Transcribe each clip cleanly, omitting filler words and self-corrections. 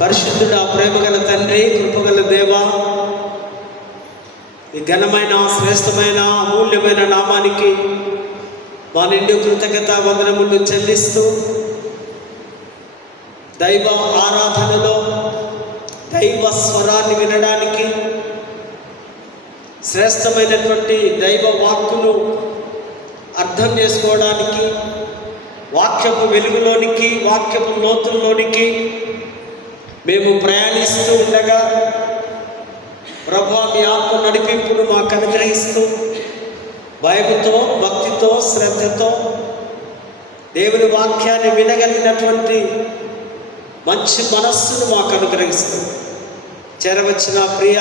పరిశుద్ధుడా, ప్రేమగల తండ్రి, కృపగల దేవా, ఈ ఘనమైన శ్రేష్టమైన అమూల్యమైన నామానికి మా నిండు కృతజ్ఞత వందనములు చెల్లిస్తూ దైవ ఆరాధనలో దైవ స్వరాన్ని వినడానికి, శ్రేష్టమైనటువంటి దైవ వాక్కును అర్థం చేసుకోవడానికి, వాక్యపు వెలుగులోనికి, వాక్యపు లోతుల్లోనికి మేము ప్రయాణిస్తూ ఉండగా ప్రభువా, మీ ఆత్మ నడిపింపును మాకు అనుగ్రహిస్తూ భయముతో, భక్తితో, శ్రద్ధతో దేవుని వాక్యాన్ని వినగలిగినటువంటి మంచి మనస్సును మాకు అనుగ్రహిస్తూ చేరవచ్చిన ప్రియ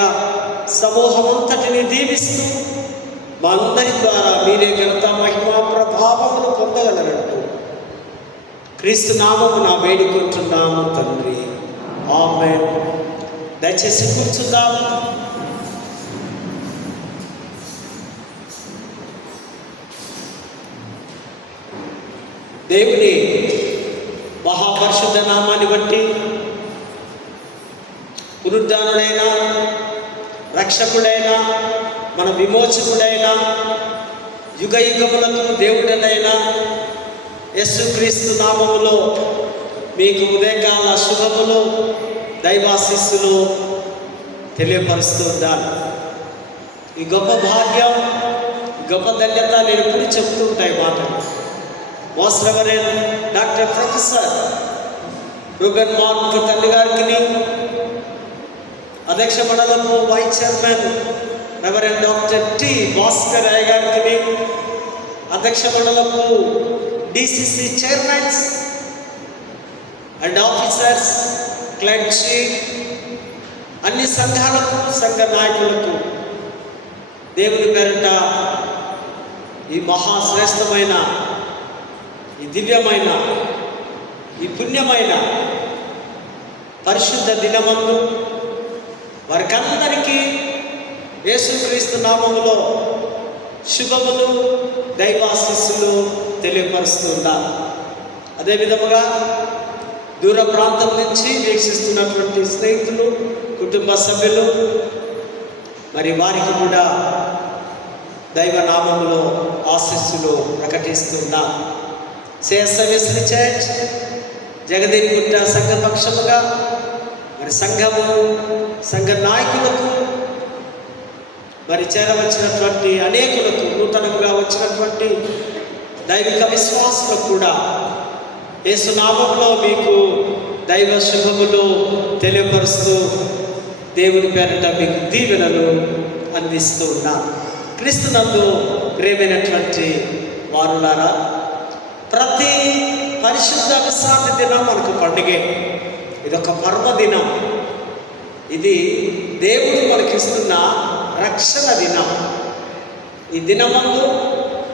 సమూహమంతటిని దీవిస్తూ మా అందరి ద్వారా మీరే ఘనత, మహిమ, ప్రభావమును పొందగలరంటూ క్రీస్తు నామమున వేడుకుంటున్నాము తండ్రి, ఆమేన్. దయచేసి కూర్చుందాము. దేవుని మహాపరిశుద్ధ నామాన్ని బట్టి పునరుద్ధానుడైన, రక్షకుడైన, మన విమోచకుడైన, యుగ యుగములకు దేవుడనైన యేసుక్రీస్తు నామములో మీకు ఉదయకాల శుభములు, దైవాశీస్సులు తెలియపరుస్తూ ఉన్నాను. ఈ గొప్ప భాగ్యం, గొప్ప ధన్యత నేను ఎప్పుడు చెప్తూ ఉంటాయి మాటలు. Most reverend doctor professor Reuben Mark తండ్రి గారికి, అధ్యక్ష మండలము vice chairman reverend doctor T Bhaskar Roy గారికి, అధ్యక్ష మండలము DCC chairmans and officers, clergy, అన్ని సంఘాలకు, సంఘ నాయకులకు దేవుని పేరిట ఈ మహాశ్రేష్టమైన, ఈ దివ్యమైన, ఈ పుణ్యమైన పరిశుద్ధ దినమందు వారికందరికీ యేసుక్రీస్తు నామములో శుభములు, దైవాశీస్సులు తెలియపరుస్తుందా. అదేవిధముగా దూర ప్రాంతం నుంచి వీక్షిస్తున్నటువంటి స్నేహితులు, కుటుంబ సభ్యులు, మరి వారికి కూడా దైవ నామములో ఆశీస్సులు ప్రకటిస్తున్నా. సిఎస్ఐ చర్చ్ జగదేవిగుట్ట సంఘపక్షముగా మరి సంఘము, సంఘ నాయకులకు, మరి చేరవచ్చినటువంటి అనేకులకు, నూతనంగా వచ్చినటువంటి దైవిక విశ్వాసులకు కూడా యేసునామములో మీకు దైవ శుభములు తెలియపరుస్తూ దేవుని పేరిట మీకు దీవెనలు అందిస్తూ ఉన్నా. క్రీస్తునందు ప్రియమైనటువంటి వారులారా, ప్రతి పరిశుద్ధ విశ్రాంతి దినం మనకు పండుగే. ఇదొక పర్వదినం. ఇది దేవుడు మనకిస్తున్న రక్షణ దినం. ఈ దినమందు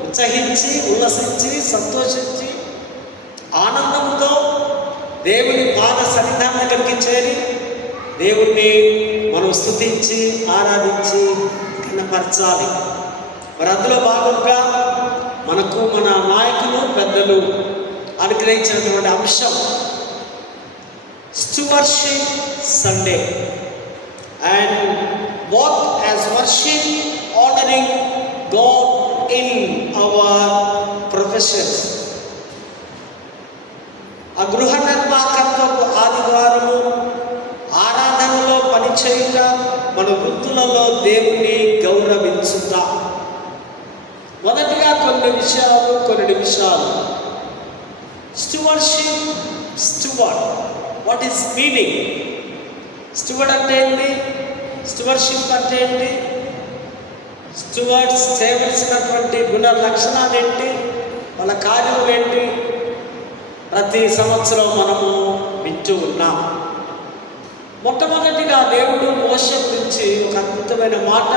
ఉత్సహించి, ఉల్లసించి, సంతోషించి, ఆనందంతో దేవుని పాద సన్నిధానం దగ్గరికి చేరి దేవుణ్ణి మనం స్తుతించి, ఆరాధించి, కనపరచాలి. మరి అందులో భాగంగా మనకు మన నాయకులు, పెద్దలు అనుగ్రహించినటువంటి అంశం stewardship Sunday. And walk as worship, honouring God in our professions. ఆ గృహ నిర్మాణత్వపు ఆదివారము ఆరాధనలో పనిచేయుట, మన వృత్తులలో దేవుని గౌరవించుట. మొదటిగా కొన్ని నిమిషాలు stewardship. Steward, what is meaning? Steward అంటే ఏంటి? స్టూవర్షిప్ అంటే ఏంటి? స్టూవర్డ్స్ చేయవలసినటువంటి గుణ లక్షణాలు ఏంటి? వాళ్ళ కార్యములు ఏంటి? ప్రతి సంవత్సరం మనము వింటూ ఉన్నాం. మొట్టమొదటిగా దేవుడు మోషే గురించి ఒక అద్భుతమైన మాట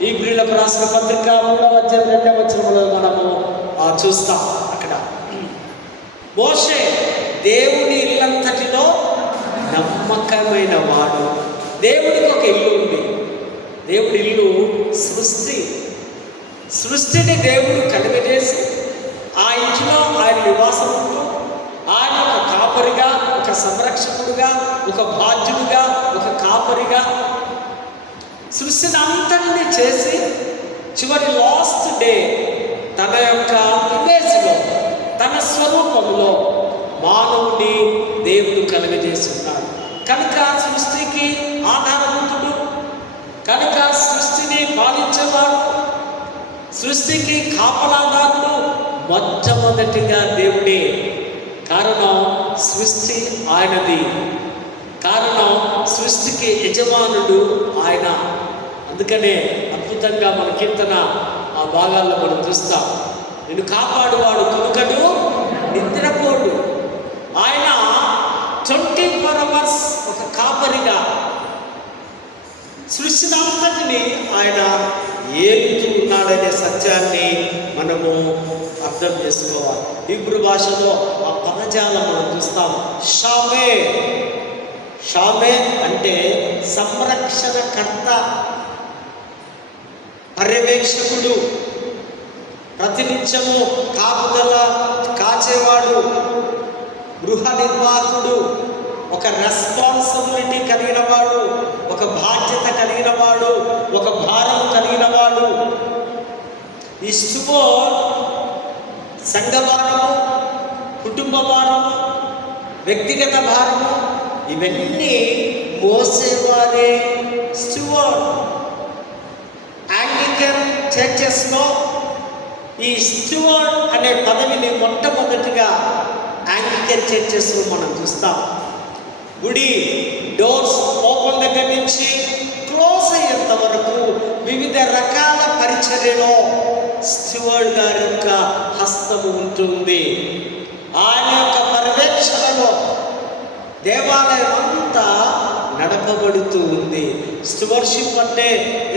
హీబ్రీయులకు రాసిన పత్రిక 3వ అధ్యాయం 2వ వచనంలో మనము చూస్తాం. అక్కడ మోషే దేవుని ఇల్లంతటిలో నమ్మకమైన వాడు. దేవుడికి ఒక ఇల్లు ఉంది. దేవుడి ఇల్లు సృష్టిని దేవుడు కలుగజేసి ఆ ఇంటిలో ఆయన నివాసం ఉంటూ ఆయన ఒక కాపరిగా, ఒక ఒక సంరక్షకుడుగా, ఒక బాధ్యుడిగా, ఒక కాపరిగా సృష్టిని అంతటిని చేసి చివరి లాస్ట్ డే తన యొక్క ఇమేజ్లో, తన స్వరూపంలో మానవుని దేవుడు కలుగజేస్తున్నాడు. కనుక సృష్టికి ఆధారభూతుడు, కనుక సృష్టిని పాలించేవాడు, సృష్టికి కాపలాదారుడు మొట్టమొదటిగా దేవుడే. కారణం సృష్టి ఆయనది, కారణం సృష్టికి యజమానుడు ఆయన. అందుకనే అద్భుతంగా మన కీర్తన ఆ భాగాల్లో మనం చూస్తాం. నిన్ను కాపాడువాడు కనుకడు నిద్రపోడు. ఆయన 24 hours ఒక కాపరిగా సృష్టినంతటిని ఆయన ఏలుతూ ఉన్నాడనే సత్యాన్ని మనము అర్థం చేసుకోవాలి. హీబ్రూ భాషలో ఆ పదజాలం మనం చూస్తాం. షామే, షామే అంటే సంరక్షణకర్త, పర్యవేక్షకుడు, ప్రతినిత్యము కాపుదల కాచేవాడు, గృహ నిర్వాహకుడు, ఒక రెస్పాన్సిబిలిటీ కలిగిన వాడు, ఒక బాధ్యత కలిగిన వాడు, ఒక భారం కలిగిన వాడు. ఈ స్టూవర్డ్ సంఘ భారము, కుటుంబ భారము, వ్యక్తిగత భారము ఇవన్నీ మోసేవారే స్టూవర్డ్. యాంగ్లికన్ చర్చెస్లో ఈ స్టూవర్డ్ అనే పదవిని మొట్టమొదటిగా యాంగ్లికన్ చర్చెస్లో మనం చూస్తాం. గుడి డోర్స్ ఓపెన్ దగ్గర నుంచి క్లోజ్ అయ్యేంత వరకు వివిధ రకాల పరిచర్యలో స్టూవర్డ్ గారి యొక్క హస్తము ఉంటుంది. ఆయన యొక్క పర్యవేక్షణలో దేవాలయం అంతా నడపబడుతూ ఉంది. స్టూవర్షిప్ అంటే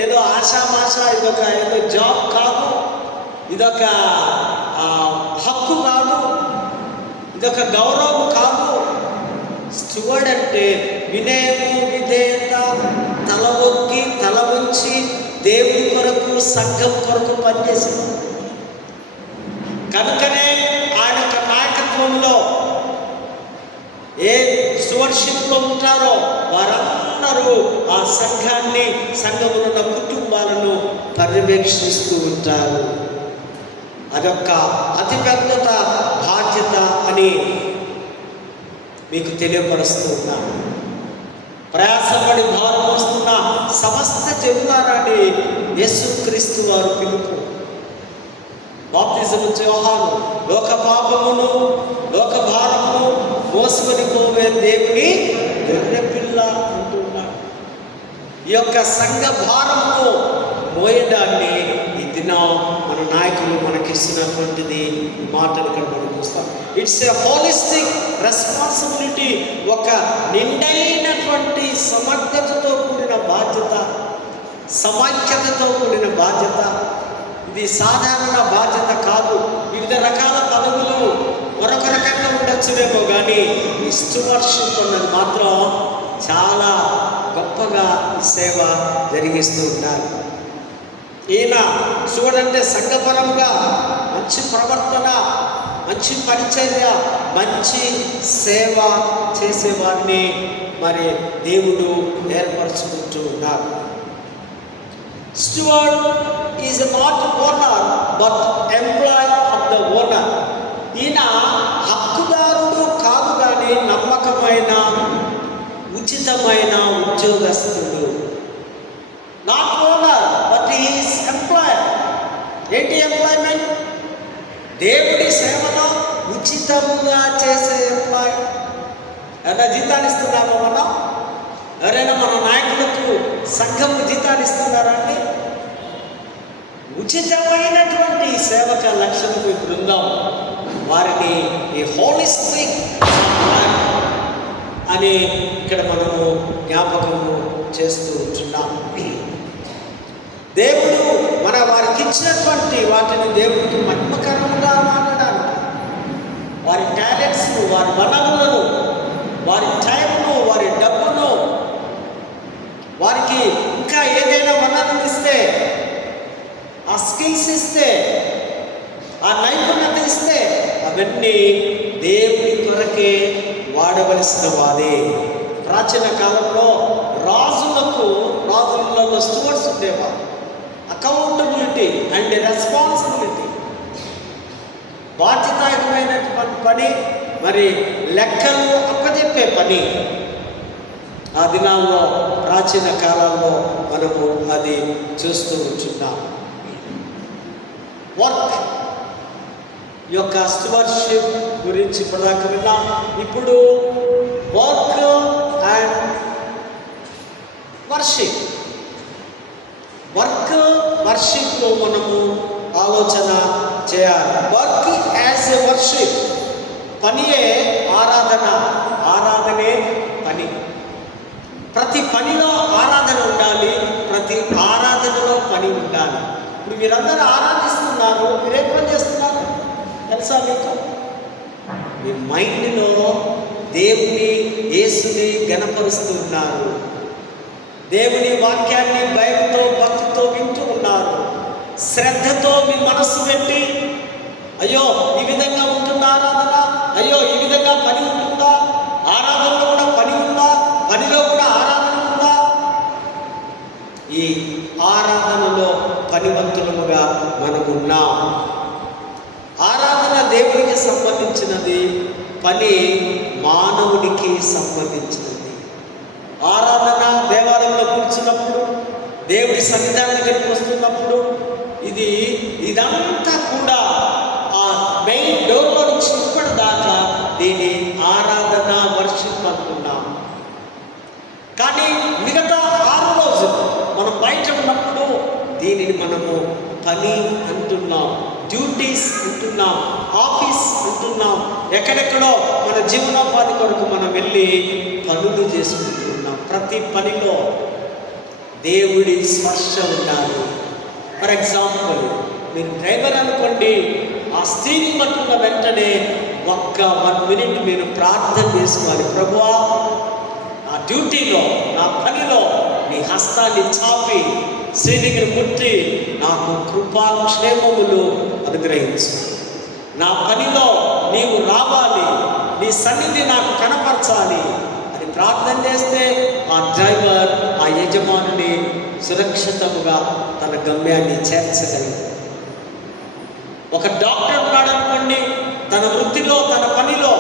ఏదో ఆషామాష, ఇదొక ఏదో జాబ్ కాదు, ఇదొక హక్కు కాదు, ఇదొక గౌరవం కాదు. స్టూవర్డ్ అంటే వినయము, విధేయత, తల ఒక్కి తల వంచి దేవుడి కొరకు, సంఘం కొరకు పనిచేసేవాడు. కనుకనే ఆయన యొక్క నాయకత్వంలో ఏ స్టూవర్షిప్లో ఉంటారో వారందరూ ఆ సంఘాన్ని, సంఘంలో ఉన్న కుటుంబాలను పర్యవేక్షిస్తూ ఉంటారు. అదొక అతిపెద్ద బాధ్యత అని మీకు తెలియపరుస్తూ ఉన్నాను. ప్రయాసపడి భారం వస్తున్న సమస్త జనులారాని యేసుక్రీస్తు వారు పిలుపు. బాప్తిజం యోహాను లోక పాపమును, లోక భారమును మోసుకొని పోవే దేవుని గొర్రె పిల్ల అంటున్నాడు. ఈ యొక్క సంఘ భారమును మోయడాన్ని ఈ దినం మన నాయకులు మనకిస్తున్నటువంటిది ఈ మాటలు ఇక్కడ మనం చూస్తాం. It's a holistic responsibility. ఒక నిండైనటువంటి సమర్థతతో కూడిన బాధ్యత, సమైక్యతతో కూడిన బాధ్యత. ఇది సాధారణ బాధ్యత కాదు. వివిధ రకాల పదవులు మరొక రకంగా ఉండొచ్చునేమో, కానీ ఈ స్టూవర్షిప్ అన్నది మాత్రం చాలా గొప్పగా సేవ జరిగిస్తూ ఉన్నారు. ఈయన చూడంటే సంఘపరంగా మంచి ప్రవర్తన, మంచి పరిచర్య, మంచి సేవ చేసేవారిని మరి దేవుడు ఏర్పరచుకుంటూ ఉన్నారు. Steward is not owner but employee of the owner. ఈయన హక్కుదారుడు కాదు, కానీ నమ్మకమైన, ఉచితమైన ఉద్యోగస్తుడు. Not owner but is employer. ఏంటి ఎంప్లాయ్మెంట్? దేవుడి సేవలో ఉచితంగా చేసే ఎంప్లాయ్. ఎవరైనా జీతాలు ఇస్తున్నామా మనం? ఎవరైనా మన నాయకులకు సంఘము జీతాలు ఇస్తున్నారా అండి? ఉచితమైనటువంటి సేవక లక్ష్యంకు బృందం వారిని ఈ హోలిస్టిక్ అని ఇక్కడ మనము జ్ఞాపకము చేస్తూ ఉంటున్నాం. దేవుడు మన వారికి ఇచ్చినటువంటి వాటిని దేవుడికి మహిమకరంగా మాట్లాడాలి. వారి టాలెంట్స్ను, వారి వనరులను, వారి టైంను, వారి డబ్బును, వారికి ఇంకా ఏదైనా వనరులు ఇస్తే, ఆ స్కిల్స్ ఇస్తే, ఆ నైపుణ్యత ఇస్తే అవన్నీ దేవుడి కొరకే వాడవలసిన వారే. ప్రాచీన కాలంలో రాజులలో స్టూవర్డ్స్ ఉండేవారు. అకౌంటబిలిటీ అండ్ రెస్పాన్సిబిలిటీ, బాధ్యతాయుతమైనటువంటి పని, మరి లెక్కలు అప్పచెప్పే పని. ఆ దినాల్లో ప్రాచీన కాలాల్లో మనము అది చూస్తూ ఉంటున్నాం. వర్క్ యొక్క స్టూవర్షిప్ గురించి ఇప్పటిదాకా విన్నాం. ఇప్పుడు వర్క్ అండ్ వర్షిప్, వర్షిప్లో మనము ఆలోచన చేయాలి. వర్క్ యాజ్ ఎ వర్షిప్, పనియే ఆరాధన, ఆరాధనే పని. ప్రతి పనిలో ఆరాధన ఉండాలి, ప్రతి ఆరాధనలో పని ఉండాలి. ఇప్పుడు మీరందరూ ఆరాధిస్తున్నారు, మీరేం పని చేస్తున్నారు తెలుసా మీకు? మీ మైండ్లో దేవుని, యేసుని ఘనపరుస్తున్నారు. దేవుని వాక్యాన్ని భయంతో, భక్తితో వింటూ ఉన్నారు. శ్రద్ధతో మీ మనస్సు పెట్టి, అయ్యో ఈ విధంగా ఉంటుందా ఆరాధన, అయ్యో ఈ విధంగా పని ఉంటుందా, ఆరాధనలో కూడా పని ఉందా, పనిలో కూడా ఆరాధన ఉందా? ఈ ఆరాధనలో పనివంతులముగా మనమున్నాం. ఆరాధన దేవునికి సంబంధించినది, పని మానవుడికి సంబంధించినది. ఆరాధన దేవాలయంలో కూర్చున్నప్పుడు, దేవుడి సన్నిధానం దగ్గరికి వస్తున్నప్పుడు, ఇదంతా కూడా ఆ మెయిన్ డోర్లో నుంచి ఇప్పటిదాకా దీని ఆరాధన, వర్షిప్ అనుకున్నాం. కానీ మిగతా 6 రోజులు మనం బయట ఉన్నప్పుడు దీనిని మనము పని అంటున్నాం, డ్యూటీస్ అంటున్నాం, ఆఫీస్ అంటున్నాం. ఎక్కడెక్కడో మన జీవనోపాధి కొరకు మనం వెళ్ళి పనులు చేసుకుంటున్నాం. ప్రతి పనిలో దేవుడి స్పర్శ ఉండాలి. ఫర్ ఎగ్జాంపుల్, మీరు డ్రైవర్ అనుకోండి, ఆ స్త్రీని పట్టుకున్న వెంటనే 1 మినిట్ మీరు ప్రార్థన చేసుకోవాలి. ప్రభువా, నా డ్యూటీలో, నా పనిలో నీ హస్తాన్ని చాపి శ్రీనిగిరి ముట్టి నాకు కృపాక్షేమములు అనుగ్రహించు. నా పనిలో నీవు రావాలి, నీ సన్నిధి నాకు కనపరచాలి అని ప్రార్థన చేస్తే ఆ డ్రైవర్, ఆ యజమానిని సురక్షితముగా తన గమ్యాన్ని చేర్చగలరు. ఒక డాక్టర్ ఉన్నాడు అనుకోండి, తన వృత్తిలో, తన పనిలో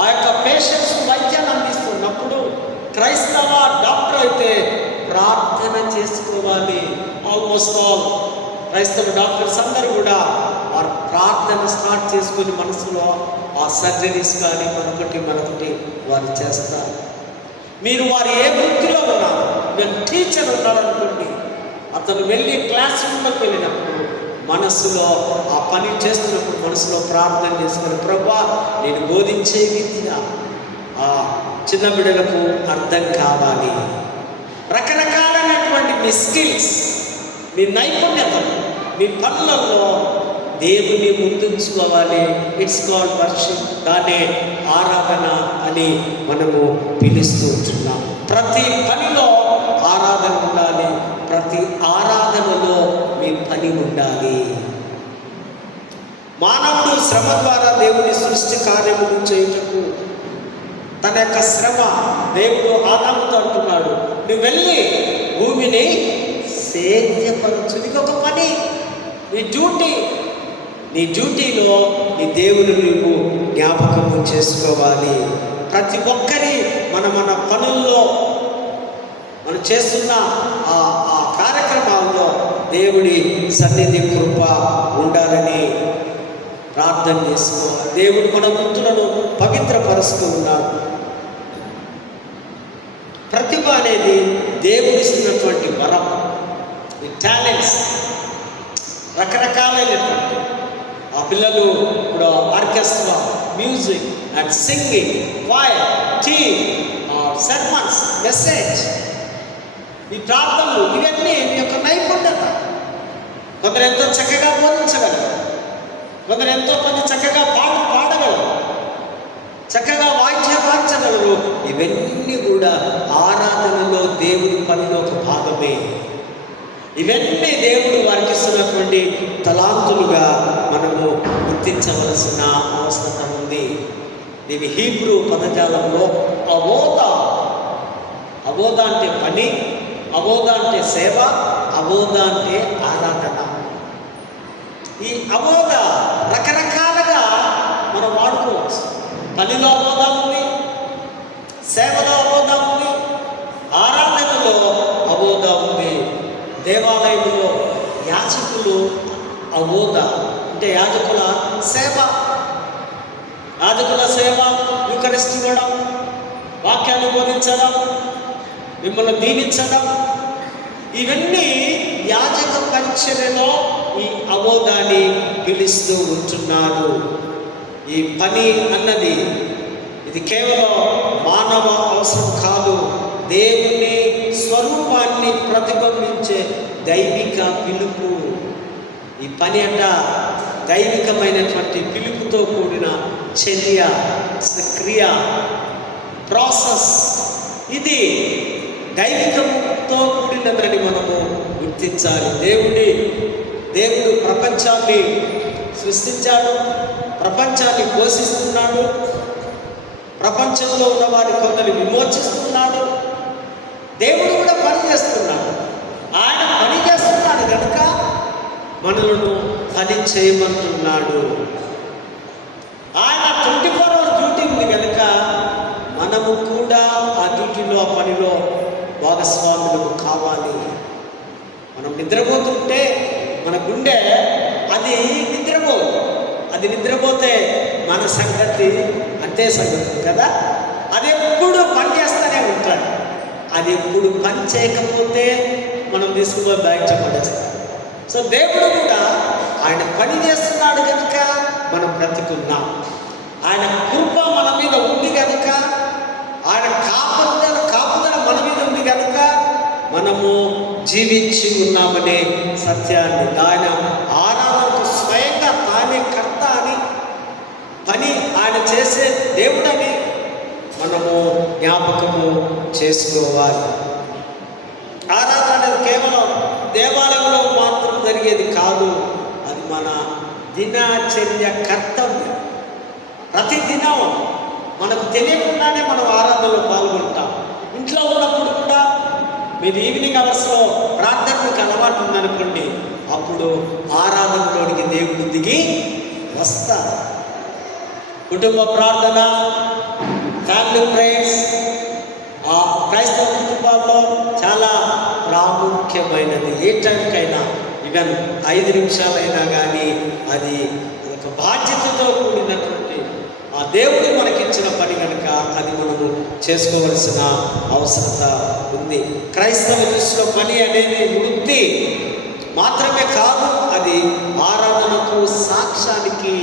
ఆ యొక్క పేషెంట్స్ వైద్యాన్ని అందిస్తున్నప్పుడు క్రైస్తవ డాక్టర్ అయితే ప్రార్థన చేసుకోవాలి. ఆల్మోస్ట్ ఆల్ క్రైస్తవ డాక్టర్స్ అందరూ కూడా వారు ప్రార్థన స్టార్ట్ చేసుకుని మనసులో ఆ సర్జరీస్ కానీ మరొకటి వారు చేస్తారు. మీరు వారు ఏ వృత్తిలో ఉన్నారు, నేను టీచర్ ఉన్నారనుకోండి, అతను వెళ్ళి క్లాస్ రూమ్లోకి వెళ్ళినప్పుడు మనస్సులో ఆ పని చేస్తున్నప్పుడు మనసులో ప్రార్థన చేసుకుని, ప్రభువా నేను బోధించే విద్య ఆ చిన్న బిడ్డలకు అర్థం కావాలి. రకరకాలైనటువంటి మీ స్కిల్స్, మీ నైపుణ్యతలు, మీ పనులలో దేవుని ముందుంచుకోవాలి. It's called worship. దాన్నే ఆరాధన అని మనము పిలుస్తూ ఉంటున్నాం. ప్రతి పనిలో ఆరాధన ఉండాలి, ప్రతి ఆరాధనలో మీ పని ఉండాలి. మానవుడు శ్రమ ద్వారా దేవుని సృష్టి కార్యములు చేయుటకు తన యొక్క శ్రమ, దేవుడు ఆదాముతో అంటున్నాడు, నువ్వు వెళ్ళి భూమిని సేద్యపరచు. నీకు ఒక పని, నీ డ్యూటీ. నీ డ్యూటీలో నీ దేవుని నువ్వు జ్ఞాపకము చేసుకోవాలి. ప్రతి ఒక్కరి మన పనుల్లో మనం చేస్తున్న ఆ కార్యక్రమాల్లో దేవుడి సన్నిధి, కృప ఉండాలని ప్రార్థన చేసుకోవాలి. దేవుడు మన వృత్తులను పవిత్రపరుస్తూ ఉన్నాడు. ప్రతిభ అనేది దేవుడు ఇస్తున్నటువంటి వరం. ఈ టాలెంట్స్ రకరకాలైనటువంటి, ఆ పిల్లలు ఇప్పుడు orchestra, music and singing, choir, team, sermons, message, ఈ ప్రార్థనలు, ఇవన్నీ మీ యొక్క నైపుణ్యత. కొందరు ఎంతో చక్కగా బోధించగలరు, కొందరు ఎంతో మంది చక్కగా పాడగలరు, చక్కగా వాయించగలరు. ఇవన్నీ కూడా ఆరాధనలో దేవుడి పనిలో ఒక భాగమే. ఇవన్నీ దేవుడు వారికి ఇస్తున్నటువంటి తలాంతులుగా మనము గుర్తించవలసిన అవసరం ఉంది. దీని హీబ్రూ పదజాలంలో అవోద. అవోద అంటే పని, అవోద అంటే సేవ, అవోద అంటే ఆరాధన. ఈ అవోద రకరకాలుగా మనం వాడుకోవచ్చు. పనిలో అవోద ఉంది, సేవలో అవోద ఉంది, ఆరాధనలో అవోద ఉంది. దేవాలయంలో యాజకులు అవోద అంటే యాజకుల సేవ. యాజకుల సేవ యూకరిస్ట్ ఇవ్వడం, వాక్యాన్ని బోధించడం, మిమ్మల్ని దీవించడం, ఇవన్నీ యాజక పరిచర్యలో ఈ అవోదాన్ని పిలుస్తూ ఉంటున్నారు. ఈ పని అన్నది ఇది కేవలం మానవ అవసరం కాదు, దేవుని స్వరూపాన్ని ప్రతిబింబించే దైవిక పిలుపు. ఈ పని అంట దైవికమైనటువంటి పిలుపుతో కూడిన చర్య, క్రియ, ప్రాసెస్. ఇది దైవికంతో కూడినదని మనము గుర్తించాలి. దేవుడు ప్రపంచాన్ని సృష్టించాడు, ప్రపంచాన్ని పోషిస్తున్నాడు, ప్రపంచంలో ఉన్న వారి కొందరు విమోచిస్తున్నాడు. దేవుడు కూడా పని చేస్తున్నాడు. ఆయన పని చేస్తున్నాడు కనుక మనలను పని చేయమంటున్నాడు. ఆయన 24 hours డ్యూటీ ఉంది కనుక మనము కూడా ఆ డ్యూటీలో, ఆ పనిలో భాగస్వాములు కావాలి. మనం నిద్రపోతుంటే మన గుండె అది నిద్రపోదు. అది నిద్రపోతే మన సంగతి అంతే సంగతి కదా. అది ఎప్పుడు పని చేస్తూనే ఉంటాడు. అది ఎప్పుడు పని చేయకపోతే మనం తీసుకుని బయట పడేస్తాం. సో దేవుడు కూడా ఆయన పని చేస్తున్నాడు కనుక మనం బ్రతికున్నాం. ఆయన కృప మన మీద ఉంది కనుక, ఆయన కాపుదల మన మీద ఉంది కనుక మనము జీవించి ఉన్నామనే సత్యాన్ని, ఆయన ఆరాధనకు స్వయంగా తానే కర్త అని, పని ఆయన చేసే దేవుడని మనము జ్ఞాపకము చేసుకోవాలి. ఆరాధన అనేది కేవలం దేవాలయంలో మాత్రం జరిగేది కాదు, అది మన దినచర్య కర్తవ్యం. ప్రతిదినం మనకు తెలియకుండానే మనం ఆరాధనలో పాల్గొంటాం. ఇంట్లో ఉన్నప్పుడు కూడా మీరు ఈవినింగ్ అవర్స్లో ప్రార్థనకు అలవాటు ఉందనుకోండి, అప్పుడు ఆరాధనలోనికి దేవుడు దిగి వస్తారు. కుటుంబ ప్రార్థన, ఫ్యామిలీ ప్రేయర్స్ ఆ క్రైస్తవ కుటుంబాల్లో చాలా ప్రాముఖ్యమైనది. ఏ టైంకైనా, ఈవెన్ 5 నిమిషాలైనా కానీ అది ఒక బాధ్యతతో కూడినటువంటి ఆ దేవుడు మనకిచ్చిన పని కనుక అది మనము చేసుకోవలసిన అవసరత ఉంది. క్రైస్తవ దృష్టిలో పని అనేది వృత్తి మాత్రమే కాదు, అది ఆరాధనకు, సాక్ష్యానికి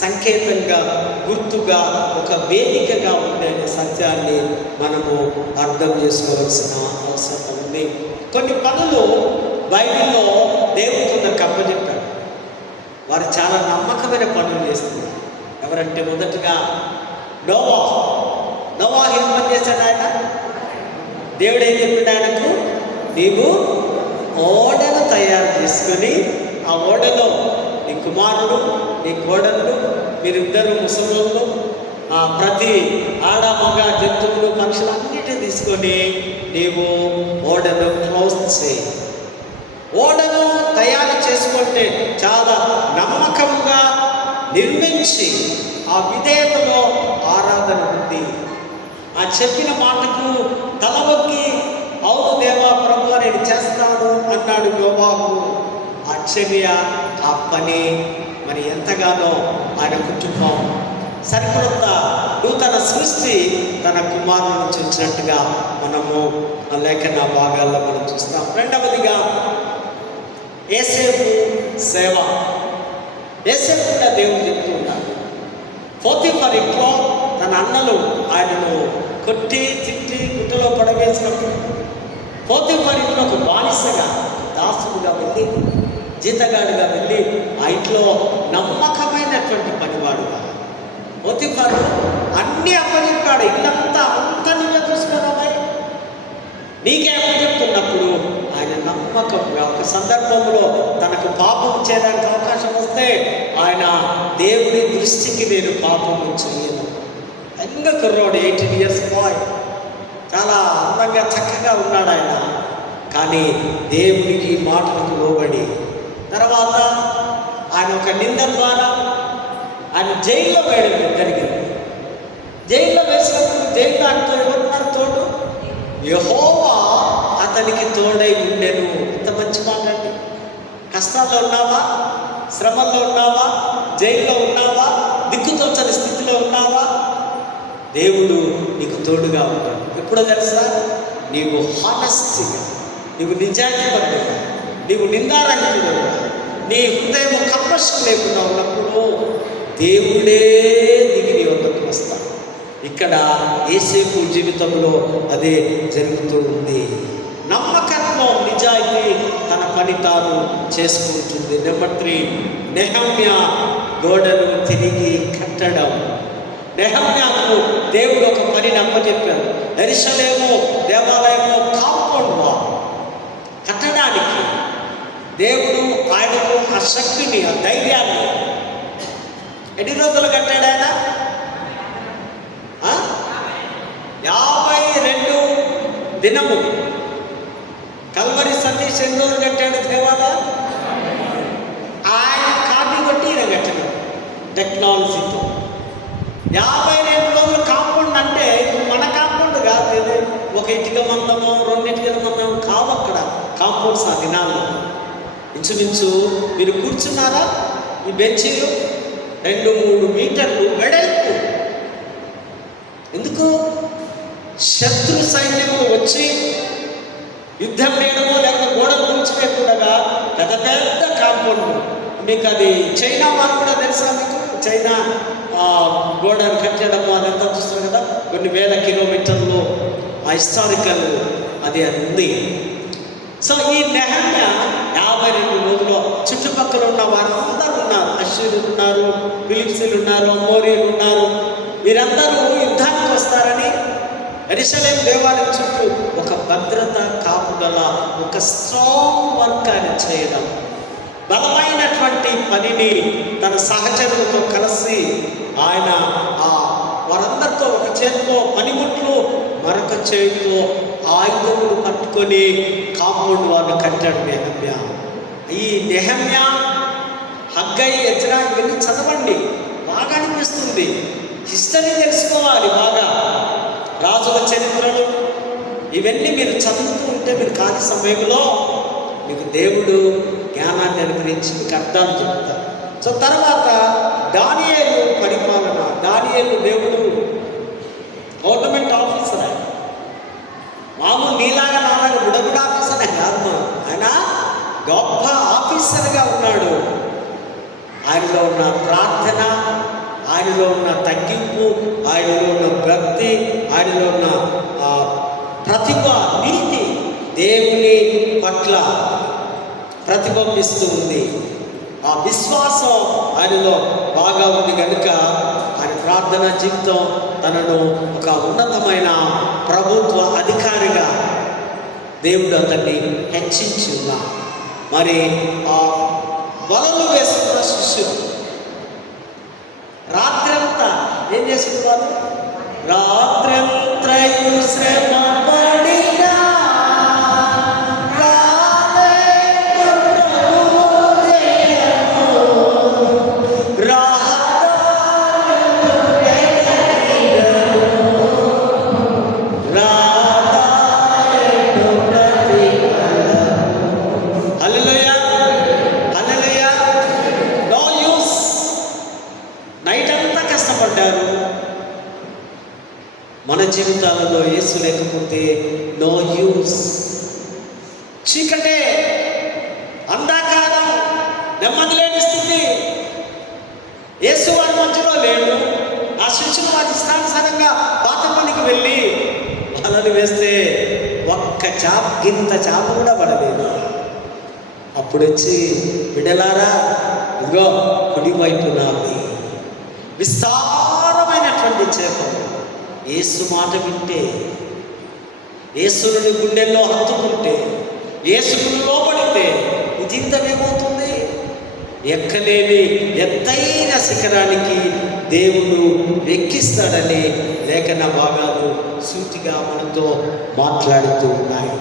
సంకేతంగా, గుర్తుగా, ఒక వేదికగా ఉండే సత్యాన్ని మనము అర్థం చేసుకోవాల్సిన అవసరం ఉంది. కొన్ని పనులు బైబిల్లో దేవుడికి నాకు అప్పచెప్పాడు. వారు చాలా నమ్మకమైన పనులు చేస్తున్నారు. ఎవరంటే మొదటగా నోవా ఏం పని చేశాడు? ఆయన దేవుడు ఏం చెప్పాడు ఆయనకు? నీవు ఓడను తయారు చేసుకొని ఆ ఓడలో నీ కుమారుడు, నీ కోడళ్ళు, మీరిద్దరు ముసలోళ్ళు, ప్రతి ఆడ మగ జంతువులు, పక్షులన్నిటిని తీసుకొని నీవు ఓడను క్లోజ్ చేయి. ఓడను తయారు చేసుకుంటే చాలా నమ్మకంగా నిర్మించి ఆ విధేయతలో ఆరాధన ఉంది. ఆ చెప్పిన మాటకు తల వంగి అవును దేవా ప్రభువా నేను చేస్తాను అన్నాడు నోవాహు. ఆ చర్య, ఆ పని మరి ఎంతగానో ఆయన కుటుంబం సరికొత్త నూతన సృష్టి తన కుమారుల నుంచి వచ్చినట్టుగా మనము లేఖన భాగాల్లో మనం చూస్తాం. రెండవదిగా యోసేపు సేవ. యోసేపు కూడా దేవుడు చెప్తూ ఉన్నాడు. పోతీఫర్ ఇంట్లో తన అన్నలు ఆయనను కొట్టి తిట్టి గుట్టలో పడవేసినప్పుడు పోతీఫర్ ఇంట్లో ఒక బానిసగా, దాసుడుగా వెళ్ళి, జీతగాడుగా వెళ్ళి ఆ ఇంట్లో నమ్మకమైనటువంటి పనివాడుగా పోతీఫర్ అన్నీ అప్పచెప్పాడు. ఇల్లంతా అంతా నీవే చూసుకున్నామై, నీకే అప్పచెప్తున్నప్పుడు ఆయన నమ్మకంగా ఒక సందర్భంలో తనకు పాపం చేయడానికి అవకాశం వస్తే ఆయన దేవుని దృష్టికి నేను పాపం చేయను, యంగ్ కుర్రోడు, 18 years బాయ్, చాలా అందంగా చక్కగా ఉన్నాడు ఆయన. కానీ దేవునికి మాటలకు లోబడి తర్వాత ఆయన ఒక నింద ద్వారా ఆయన జైల్లో వేయడం జరిగింది. జైల్లో వేసినప్పుడు జైల్లో అంటూ ఎవరున్నారు తోడు? యెహోవా అతనికి తోడై ఉండెను. ఎంత మంచి మాట అండి. కష్టాల్లో ఉన్నావా, శ్రమల్లో ఉన్నావా, జైల్లో ఉన్నావా, దిక్కుతోచని స్థితిలో ఉన్నావా, దేవుడు నీకు తోడుగా ఉంటాడు. ఎప్పుడో తెలుసా? నీవు హానెస్ట్గా, నీవు నిజాయితీపరుడుగా, నీవు నిందారహితుడుగా, నీ హృదయం కల్మషం లేకుండా ఉన్నప్పుడు దేవుడే దిగి నీ వద్దకు వస్తాడు. ఇక్కడ యేసేపు జీవితంలో అదే జరుగుతూ ఉంది. నమ్మకత్వం, నిజాయితీ తన పని తాను చేసుకుంటుంది. నెంబర్ 3, నెహమ్యా గోడను తిరిగి కట్టడం. నెహమ్యాకు దేవుడు ఒక పనిని అప్పచెప్పాడు. యెరూషలేము దేవాలయంలో కాంపౌండ్ వాల్ కట్టడానికి దేవుడు ఆయనకు ఆ శక్తిని, ఆ ధైర్యాన్ని ఎన్ని రోజులు కట్టాడు ఆయన? 52 దినములు. కల్వరి సతీష్ ఎన్ని రోజులు కట్టాడు దేవాలయం? ఆయన కాపీ కొట్టి ఈయన కట్టడం టెక్నాలజీతో. 52 రోజులు కాంపౌండ్ అంటే మన కాంపౌండ్ కాదు. ఒక ఇటుక మందమో 2 ఇటుకల మందమో కావు అక్కడ కాంపౌండ్స్ ఆ దినాల్లో. ఇంచుమించు మీరు కూర్చున్నారా, ఈ బెంచీలు 2-3 మీటర్లు వెడల్పు. ఎందుకు? శత్రు సైన్యములు వచ్చి యుద్ధం చేయడమో లేకపోతే గోడలు కూల్చివేయకుండా పెద్ద పెద్ద కాంపౌండ్. మీకు అది చైనా వాళ్ళు కూడా తెలుసా మీకు? చైనా గోడను కట్టడము అదంతా చూస్తారు కదా, కొన్ని వేల కిలోమీటర్లు ఆ హిస్టారికల్ అది ఉంది. సో ఈ నెహమ్యా 52 రోజుల్లో చుట్టుపక్కల ఉన్న వారందరూ ఉన్నారు. అశ్షూరులు ఉన్నారు, ఫిలిప్సీలు ఉన్నారు, అమోరీలు ఉన్నారు. వీరందరూ యుద్ధానికి వస్తారని యెరూషలేము దేవాలయం చుట్టూ ఒక భద్రత కాపుదల, ఒక స్ట్రాంగ్ వర్క్ ఆయన చేయడం, బలమైనటువంటి పనిని తన సహచరులతో కలిసి ఆయన వారందరితో ఒక చేతితో పనిముట్లు, మరొక చేతితో ఆయుధములు పట్టుకొని కాంపౌండ్ వాళ్ళు కట్టాడు నెహమ్యా. ఈ నెహమ్యా, హగ్గై, ఎజ్రా ఇవన్నీ చదవండి, బాగా అనిపిస్తుంది. హిస్టరీ తెలుసుకోవాలి బాగా, రాజుల చరిత్రలు ఇవన్నీ మీరు చదువుతూ ఉంటే మీరు ఖాళీ సమయంలో మీకు దేవుడు జ్ఞానాన్ని అనుగ్రహించి మీకు అర్థాలు చెప్తారు. సో తర్వాత దానియేలు పరిపాలన. దానియేలు దేవుడు గవర్నమెంట్ ఆఫీసర్. ఆయన మామూలు నీలాగా నాలాగా బుడబుడ ఆఫీసర్ కాదు. ఆయన గొప్ప ఆఫీసర్గా ఉన్నాడు. ఆయనలో ఉన్న ప్రార్థన, ఆయనలో ఉన్న తగ్గింపు, ఆయనలో ఉన్న భక్తి, ఆయనలో ఉన్న ప్రతిభ, నీతి దేవుని పట్ల ప్రతిబింబిస్తూ ఉంది. ఆ విశ్వాసం ఆయనలో బాగా ఉంది కనుక ఆయన ప్రార్థనా జీవితం తనను ఒక ఉన్నతమైన ప్రభుత్వ అధికారిగా దేవుడు అతన్ని హెచ్చించి ఉన్నా. మరి ఆ వలలు వేస్తున్న శిష్యులు రాత్రంతా ఏం చేసుకున్నారు? రాత్రంత్రయు శ్రమ పడినా మన జీవితాలలో యేసు లేకపోతే నో యూస్. చీకటే, అంధకారం, నెమ్మది లేని స్థితి. యేసు వారి మధ్యలో లేడు. ఆ శిష్యులు వారి ఇష్టానుసారంగా పాత పనికి వెళ్ళి వలలు వేస్తే ఒక్క గింత చేప కూడా పడలేదు. అప్పుడు వచ్చి బిడ్డలారా ఇదిగో కుడివైపు నాది విస్తారమైనటువంటి చేపలు. యేసు మాట వింటే, యేసుని గుండెల్లో హత్తుకుంటే, యేసుకు లోబడితే ఈ జీవితం ఏమవుతుంది? ఎక్కలేని ఎత్తైన శిఖరానికి దేవుడు ఎక్కిస్తాడని లేఖన భాగాలు సూటిగా మనతో మాట్లాడుతూ ఉన్నాయి.